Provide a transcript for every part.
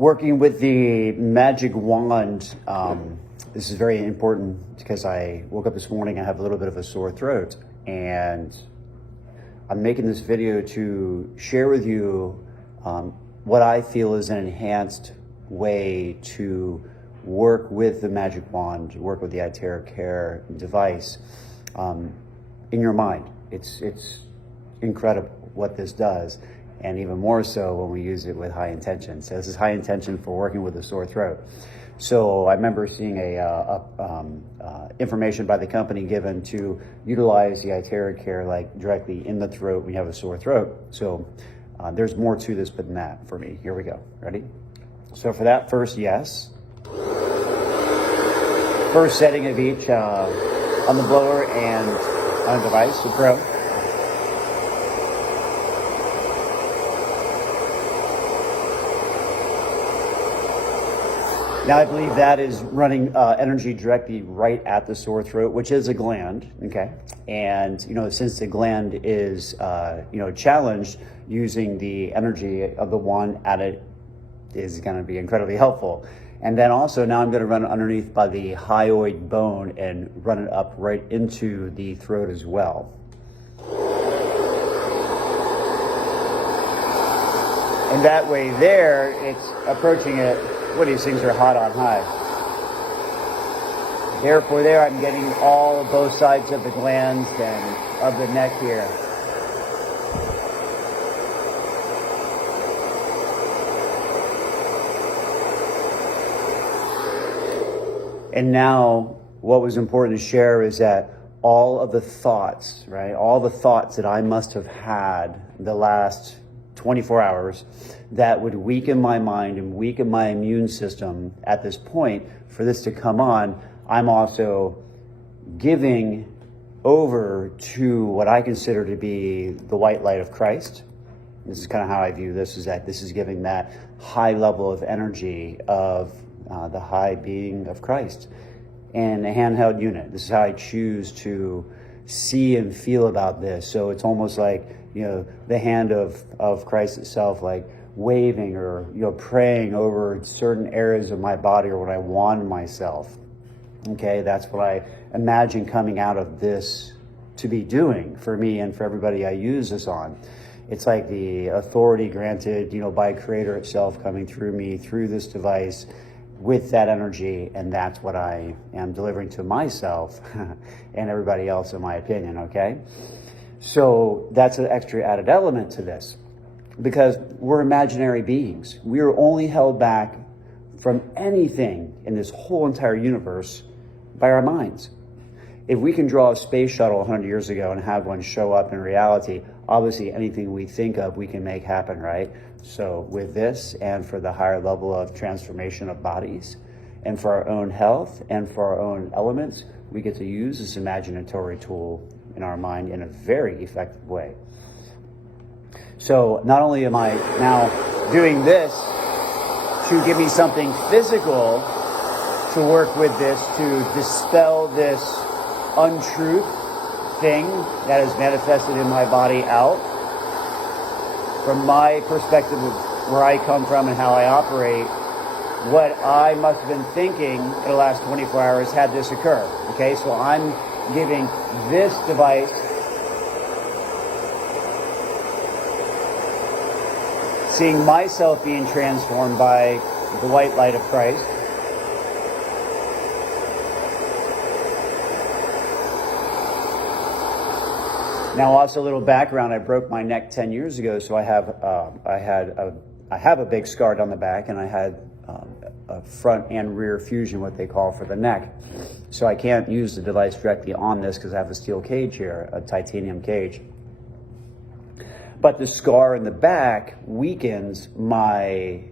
Working with the magic wand, this is very important because I woke up this morning, I have a little bit of a sore throat, and I'm making this video to share with you what I feel is an enhanced way to work with the magic wand, work with the iTeracare device in your mind. It's incredible what this does, and even more so when we use it with high intention. So this is high intention for working with a sore throat. So I remember seeing information by the company given to utilize the iTeracare like directly in the throat when you have a sore throat. So there's more to this than that for me. Here we go. Ready? So for that, first, yes. First setting of each on the blower and on the device, the throat. Now I believe that is running energy directly right at the sore throat, which is a gland, okay? And, since the gland is, challenged, using the energy of the wand at it is gonna be incredibly helpful. And then also now I'm gonna run it underneath by the hyoid bone and run it up right into the throat as well. And that way there, it's approaching it. What, these things are hot on high. Therefore there I'm getting both sides of the glands and of the neck here. And now what was important to share is that all of the thoughts, right? All the thoughts that I must have had the last 24 hours that would weaken my mind and weaken my immune system at this point for this to come on, I'm also giving over to what I consider to be the white light of Christ. This is kind of how I view this, is that this is giving that high level of energy of the high being of Christ and a handheld unit. This is how I choose to see and feel about this. So it's almost like, the hand of Christ itself, like waving or, praying over certain areas of my body or what I want myself. Okay, that's what I imagine coming out of this to be doing for me and for everybody I use this on. It's like the authority granted, by Creator itself coming through me, through this device, with that energy, and that's what I am delivering to myself and everybody else, in my opinion, okay? So that's an extra added element to this, because we're imaginary beings. We are only held back from anything in this whole entire universe by our minds. If we can draw a space shuttle 100 years ago and have one show up in reality, obviously anything we think of, we can make happen, right? So with this, and for the higher level of transformation of bodies, and for our own health, and for our own elements, we get to use this imaginatory tool in our mind in a very effective way. So not only am I now doing this to give me something physical to work with this, to dispel this untruth thing that is manifested in my body out, from my perspective of where I come from and how I operate, what I must have been thinking in the last 24 hours had this occur. Okay, so I'm giving this device seeing myself being transformed by the white light of Christ. Now, also a little background: I broke my neck 10 years ago, so I have a big scar down the back, and I had a front and rear fusion, what they call, for the neck. So I can't use the device directly on this because I have a steel cage here, a titanium cage. But the scar in the back weakens my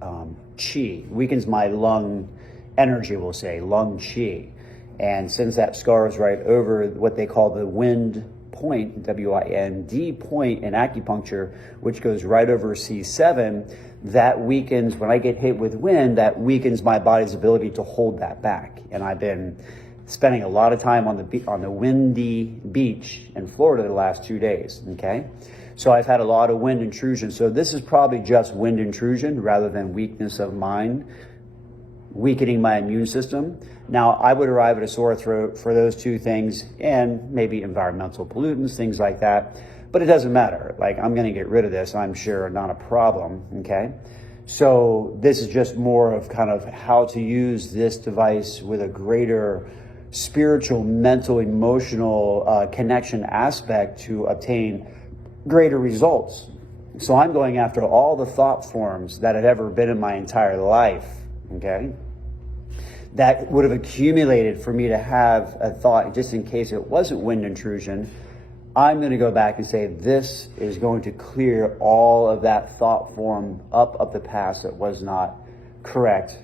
chi, weakens my lung energy, we'll say, lung chi. And since that scar is right over what they call the wind point, W-I-N-D point in acupuncture, which goes right over C7, that weakens, when I get hit with wind, that weakens my body's ability to hold that back. And I've been spending a lot of time on the windy beach in Florida the last 2 days, okay? So I've had a lot of wind intrusion. So this is probably just wind intrusion rather than weakness of mind, weakening my immune system. Now, I would arrive at a sore throat for those two things and maybe environmental pollutants, things like that. But it doesn't matter. Like, I'm going to get rid of this, I'm sure, not a problem, okay? So this is just more of kind of how to use this device with a greater spiritual, mental, emotional connection aspect to obtain greater results. So I'm going after all the thought forms that had ever been in my entire life, okay? That would have accumulated for me to have a thought, just in case it wasn't wind intrusion. I'm going to go back and say, this is going to clear all of that thought form up of the past that was not correct,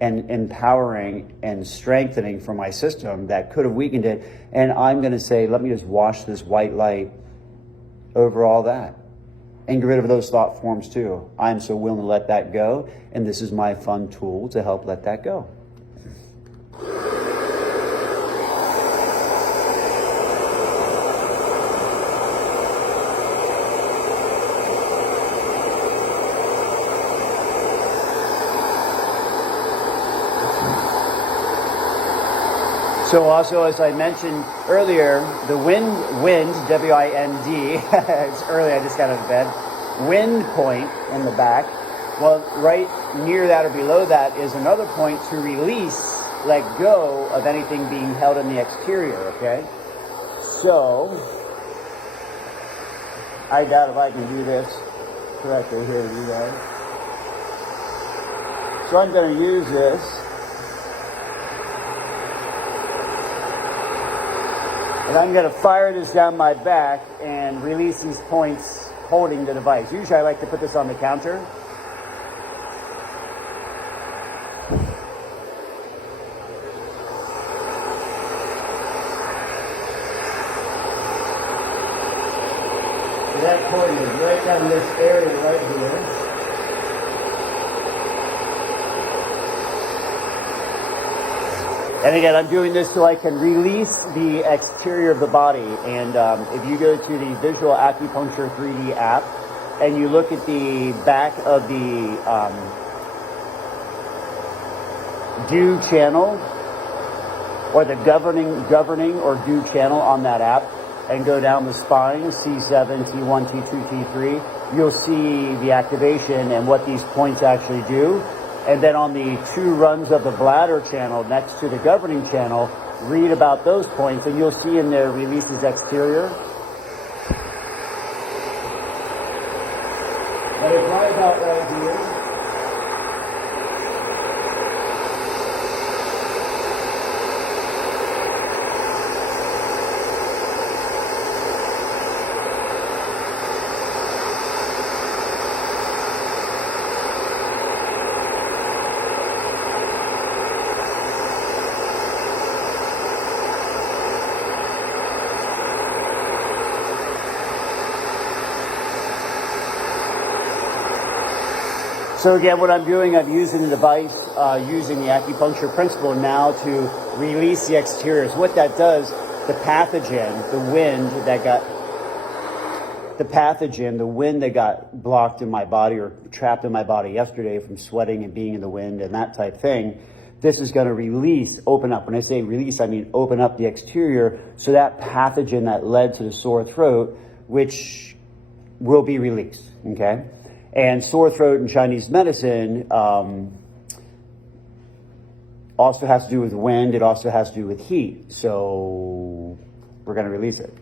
and empowering and strengthening for my system that could have weakened it. And I'm going to say, let me just wash this white light over all that and get rid of those thought forms too. I'm so willing to let that go, and this is my fun tool to help let that go. So also, as I mentioned earlier, the wind, W-I-N-D, it's early, I just got out of bed, wind point in the back. Well, right near that or below that is another point to release, let go of anything being held in the exterior, okay? So, I doubt if I can do this correctly here, you guys. So I'm going to use this. And I'm going to fire this down my back and release these points holding the device. Usually I like to put this on the counter. So that point is right down this area right here. And again, I'm doing this so I can release the exterior of the body. And if you go to the Visual Acupuncture 3D app and you look at the back of the do channel, or the governing or do channel on that app, and go down the spine, C7, T1, T2, T3, you'll see the activation and what these points actually do. And then on the 2 runs of the bladder channel next to the governing channel, read about those points, and you'll see in there releases exterior. But it's right about right here. So again, what I'm doing, I'm using the device, using the acupuncture principle now to release the exterior. So what that does, the pathogen, the wind that got blocked in my body or trapped in my body yesterday from sweating and being in the wind and that type thing, this is going to release, open up. When I say release, I mean open up the exterior, so that pathogen that led to the sore throat, which will be released, okay? And sore throat in Chinese medicine also has to do with wind. It also has to do with heat. So we're going to release it.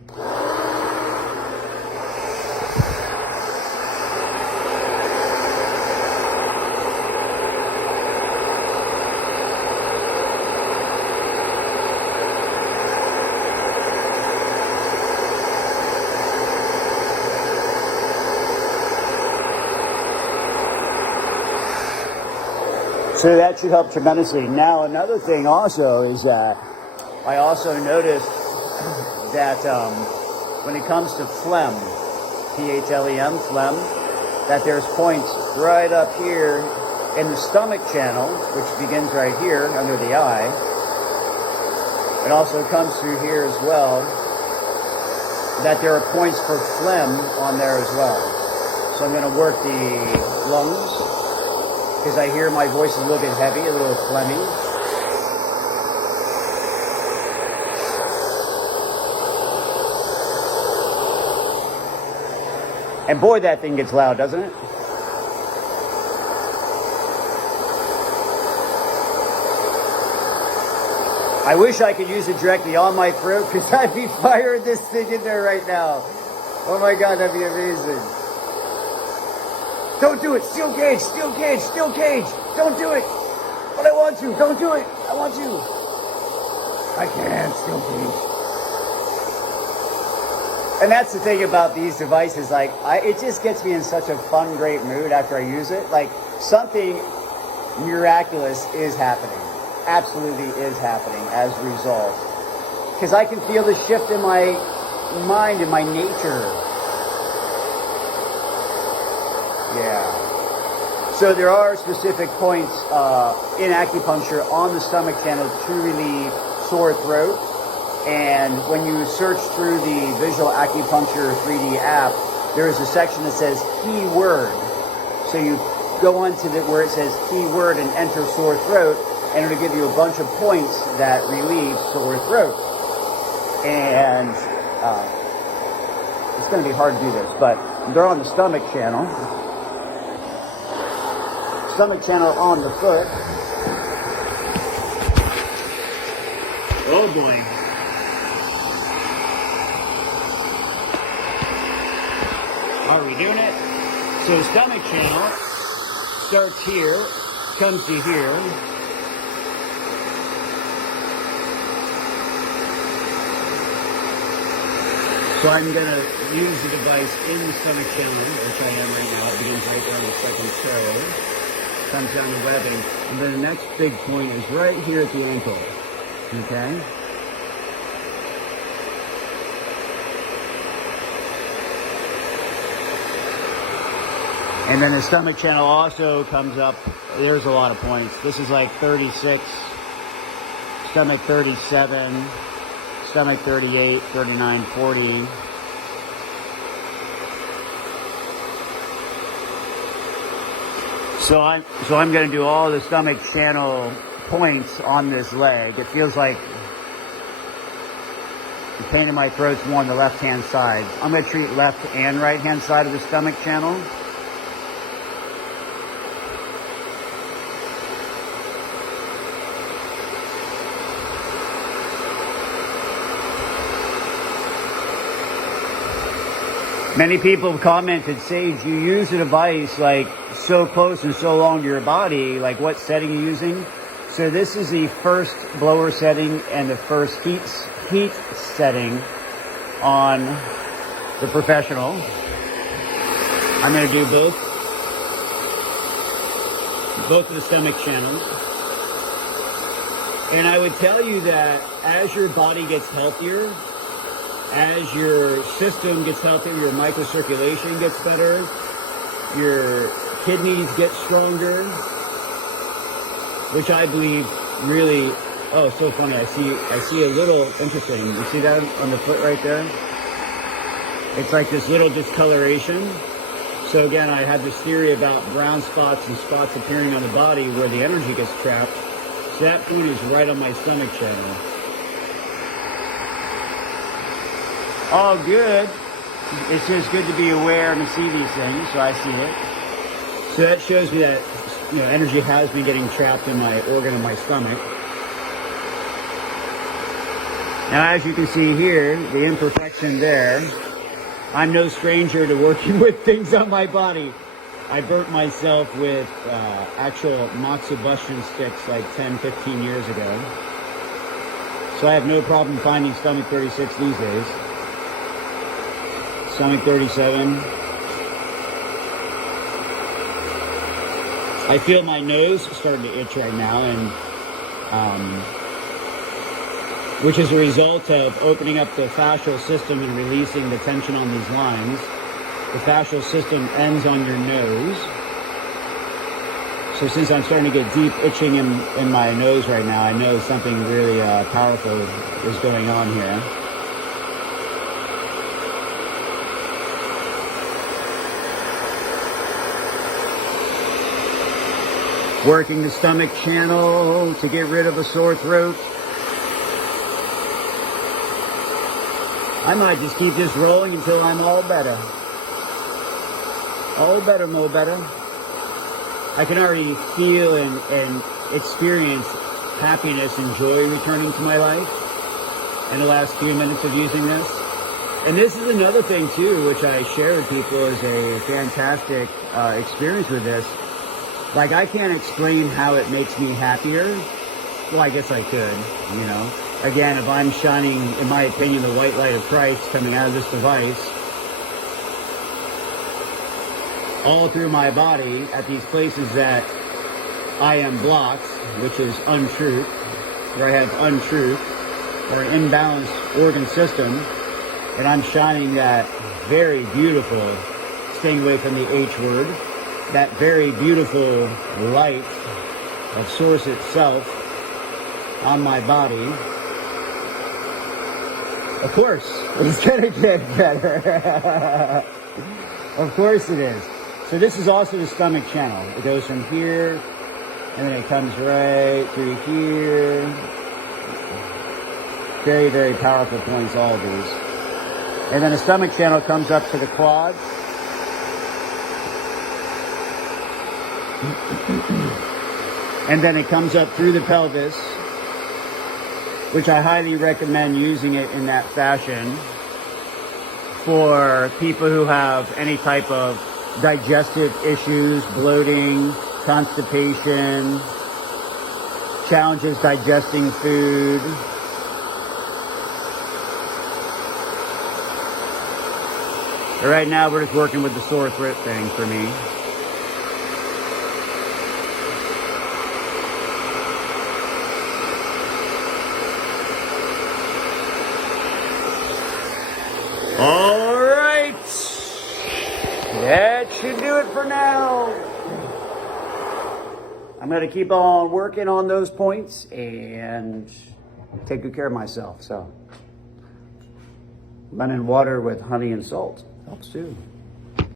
So that should help tremendously. Now, another thing also is that I also noticed that when it comes to phlegm, P-H-L-E-M, phlegm, that there's points right up here in the stomach channel, which begins right here under the eye. It also comes through here as well, that there are points for phlegm on there as well. So I'm going to work the lungs because I hear my voice is a little bit heavy, a little phlegmy. And boy, that thing gets loud, doesn't it? I wish I could use it directly on my throat because I'd be firing this thing in there right now. Oh my God, that'd be amazing. Don't do it. Steel cage, steel cage, steel cage. Don't do it. But I want to. Don't do it. I want to. I can't. Steel cage. And that's the thing about these devices. Like, it just gets me in such a fun, great mood after I use it. Like, something miraculous is happening. Absolutely is happening as a result. Because I can feel the shift in my mind and my nature. Yeah. So there are specific points in acupuncture on the stomach channel to relieve sore throat. And when you search through the Visual Acupuncture 3D app, there is a section that says keyword. So you go on to where it says keyword and enter sore throat, and it'll give you a bunch of points that relieve sore throat. And it's going to be hard to do this, but they're on the stomach channel. Stomach channel on the foot. Oh boy. Are we doing it? So stomach channel starts here, comes to here. So I'm going to use the device in the stomach channel, which I am right now. It begins right there on the second toe. Comes down the webbing. And then the next big point is right here at the ankle. Okay? And then the stomach channel also comes up. There's a lot of points. This is like 36, stomach 37, stomach 38, 39, 40. So I'm going to do all the stomach channel points on this leg. It feels like the pain in my throat's more on the left-hand side. I'm going to treat left and right-hand side of the stomach channel. Many people have commented, Sage, you use the device like so close and so long to your body, like what setting are you using? So this is the first blower setting and the first heat setting on the professional. I'm going to do both of the stomach channels. And I would tell you that as your body gets healthier, as your system gets healthier, your microcirculation gets better, your kidneys get stronger, which I believe really, oh, so funny. I see a little, interesting. You see that on the foot right there? It's like this little discoloration. So again, I have this theory about brown spots and spots appearing on the body where the energy gets trapped. So that point is right on my stomach channel. All good. It's just good to be aware and to see these things, so I see it. So that shows me that, energy has been getting trapped in my organ in my stomach. Now, as you can see here, the imperfection there, I'm no stranger to working with things on my body. I burnt myself with actual moxibustion sticks like 10, 15 years ago. So I have no problem finding stomach 36 these days. Stomach 37. I feel my nose starting to itch right now, and which is a result of opening up the fascial system and releasing the tension on these lines. The fascial system ends on your nose. So since I'm starting to get deep itching in my nose right now, I know something really powerful is going on here. working the stomach channel to get rid of a sore throat. I might just keep this rolling until I'm all better. All better, mo better. I can already feel and experience happiness and joy returning to my life in the last few minutes of using this. And this is another thing too, which I share with people as a fantastic experience with this. Like, I can't explain how it makes me happier. Well, I guess I could, you know. Again, if I'm shining, in my opinion, the white light of Christ coming out of this device all through my body at these places that I am blocked, which is untruth, where I have untruth or an imbalanced organ system, and I'm shining that very beautiful, staying away from the H word, that very beautiful light of Source itself on my body. Of course, it's gonna get better. Of course it is. So this is also the stomach channel. It goes from here, and then it comes right through here. Very, very powerful points, all of these. And then the stomach channel comes up to the quads. And then it comes up through the pelvis, which I highly recommend using it in that fashion for people who have any type of digestive issues, bloating, constipation, challenges digesting food. But right now we're just working with the sore throat thing for me. All right, that should do it for now. I'm going to keep on working on those points and take good care of myself. So, lemon water with honey and salt helps too.